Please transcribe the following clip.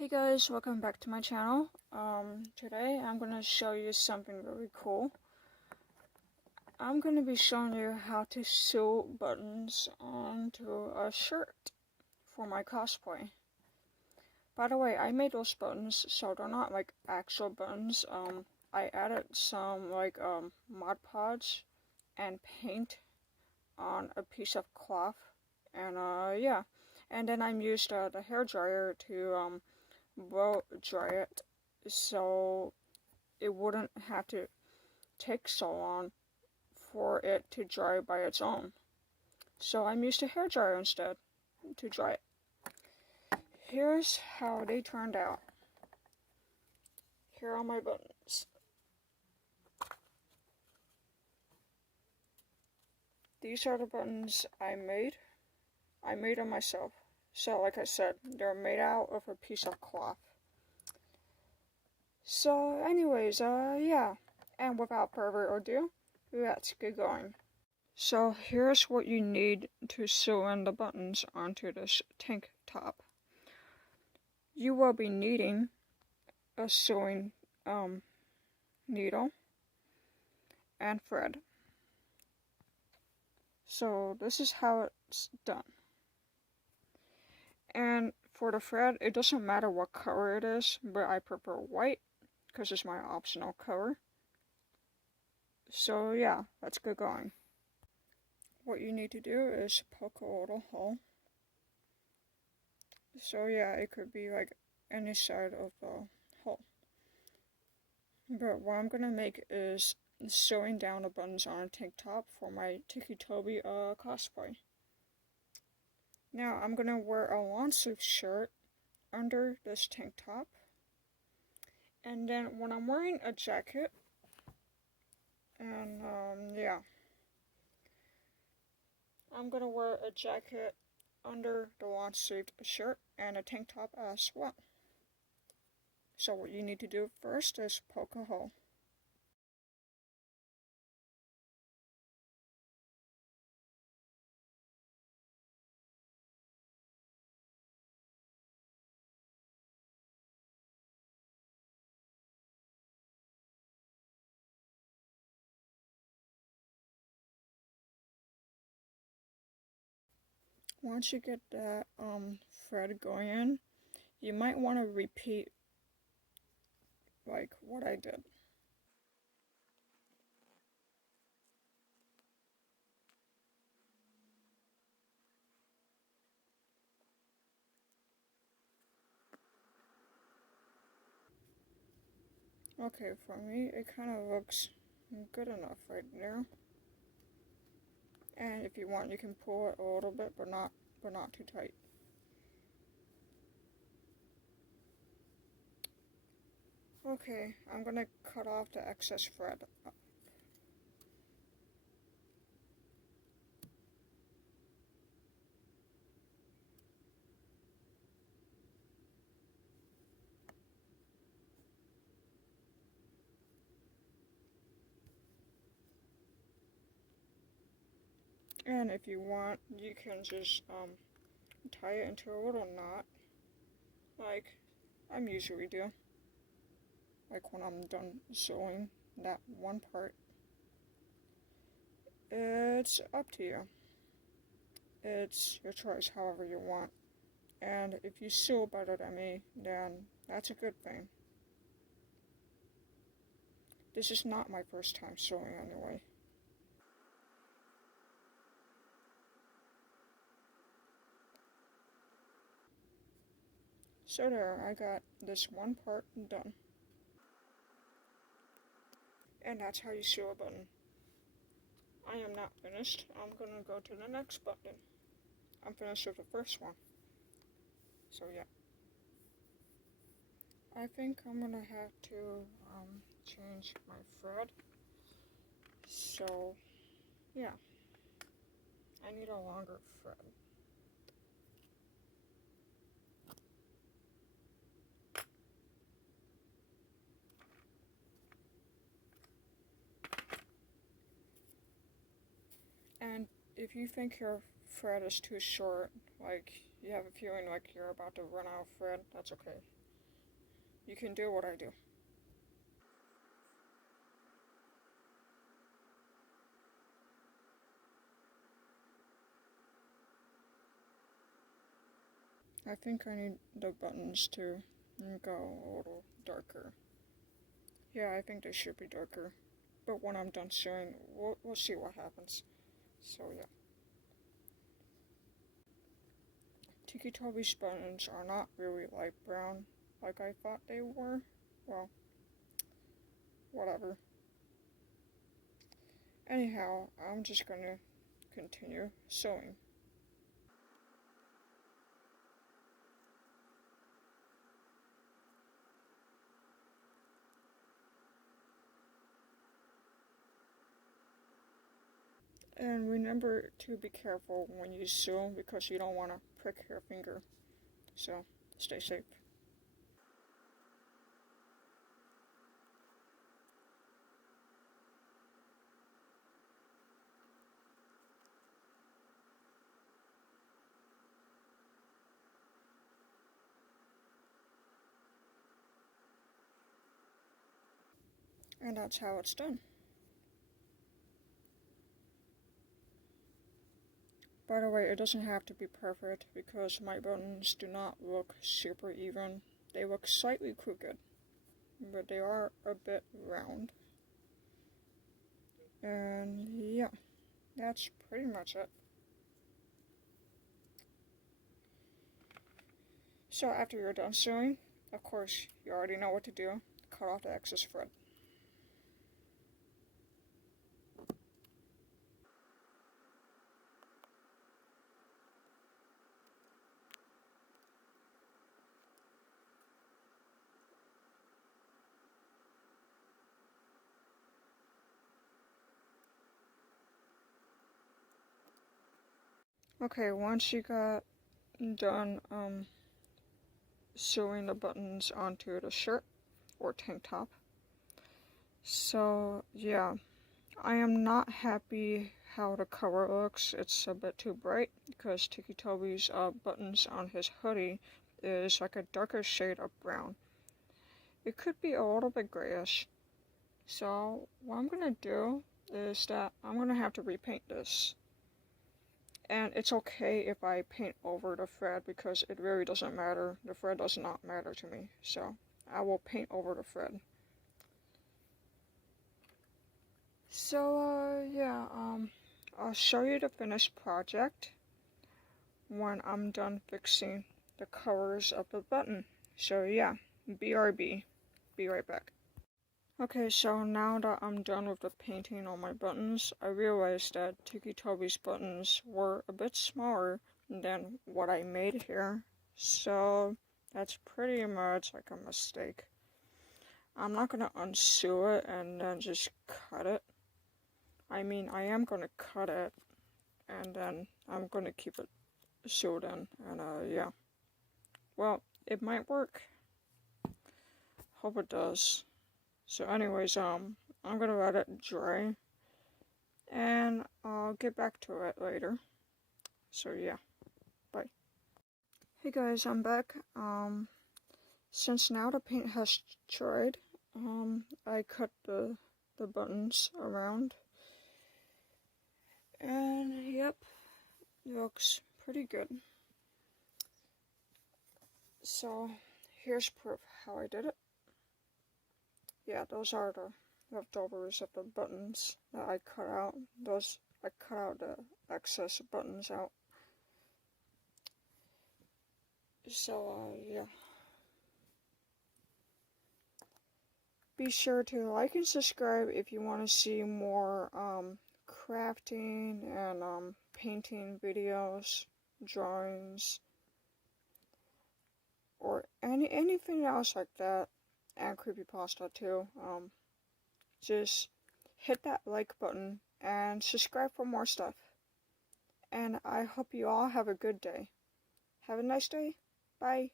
Hey guys, welcome back to my channel. Today I'm going to show you something really cool. I'm going to be showing you how to sew buttons onto a shirt for my cosplay. By the way, I made those buttons, so they're not like actual buttons. I added some Mod Podge and paint on a piece of cloth, and yeah. And then I used the hair dryer to blow dry it so it wouldn't have to take so long for it to dry by its own. So I'm used a hair dryer instead to dry it. Here's how they turned out. Here are my buttons. These are the buttons I made. I made them myself. So like I said, they're made out of a piece of cloth. So anyways, yeah. And without further ado, let's get going. So here's what you need to sew in the buttons onto this tank top. You will be needing a sewing needle and thread. So this is how it's done. And for the thread, it doesn't matter what color it is, but I prefer white because it's my optional color. So yeah, let's get going. What you need to do is poke a little hole. So yeah, it could be like any side of the hole. But what I'm gonna make is sewing down the buttons on a tank top for my Tiki Toby cosplay. Now I'm gonna wear a long sleeve shirt under this tank top, and then when I'm wearing a jacket, and yeah, I'm gonna wear a jacket under the long sleeved shirt and a tank top as well. So what you need to do first is poke a hole. Once you get that thread going in, you might want to repeat like what I did. Okay, for me it kind of looks good enough right there. And if you want, you can pull it a little bit, but not too tight. Okay, I'm gonna cut off the excess thread. And if you want, you can just tie it into a little knot, like I usually do. Like when I'm done sewing that one part. It's up to you. It's your choice, however you want. And if you sew better than me, then that's a good thing. This is not my first time sewing anyway. So there, I got this one part done. And that's how you sew a button. I am not finished. I'm gonna go to the next button. I'm finished with the first one. So yeah. I think I'm gonna have to change my thread. So yeah. I need a longer thread. And if you think your thread is too short, like you have a feeling like you're about to run out of thread, that's okay. you can do what I do. I think I need the buttons to go a little darker. Yeah, I think they should be darker. But when I'm done sewing, we'll see what happens. So yeah. Tiki Toby's buttons are not really light brown like I thought they were. Well, whatever. Anyhow, I'm just gonna continue sewing. And remember to be careful when you sew because you don't want to prick your finger. So, stay safe. And that's how it's done. By the way, it doesn't have to be perfect because my buttons do not look super even. They look slightly crooked, but they are a bit round. And yeah, that's pretty much it. So after you're done sewing, of course, you already know what to do. Cut off the excess thread. Okay, once you got done sewing the buttons onto the shirt or tank top, so yeah, I am not happy how the cover looks. It's a bit too bright because Tiki Toby's buttons on his hoodie is like a darker shade of brown. It could be a little bit grayish. So what I'm gonna do is that I'm gonna have to repaint this. And it's okay if I paint over the thread because it really doesn't matter. The thread does not matter to me. So I will paint over the thread. So yeah, I'll show you the finished project when I'm done fixing the covers of the button. So yeah, BRB. Be right back. Okay, so now that I'm done with the painting on my buttons, I realized that Tiki Toby's buttons were a bit smaller than what I made here. So that's pretty much like a mistake. I'm not going to unsew it and then just cut it. I mean, I am going to cut it and then I'm going to keep it sewed in. And yeah. Well, it might work. Hope it does. So anyways, I'm gonna let it dry, and I'll get back to it later. So yeah, bye. Hey guys, I'm back. Since now the paint has dried, I cut the buttons around, and yep, it looks pretty good. So here's proof how I did it. Yeah, those are the leftovers of the buttons that I cut out. I cut out the excess buttons out. So, yeah. Be sure to like and subscribe if you want to see more crafting and painting videos, drawings, or anything else like that, and creepypasta too. Just hit that like button and subscribe for more stuff. And I hope you all have a good day. Have a nice day. Bye.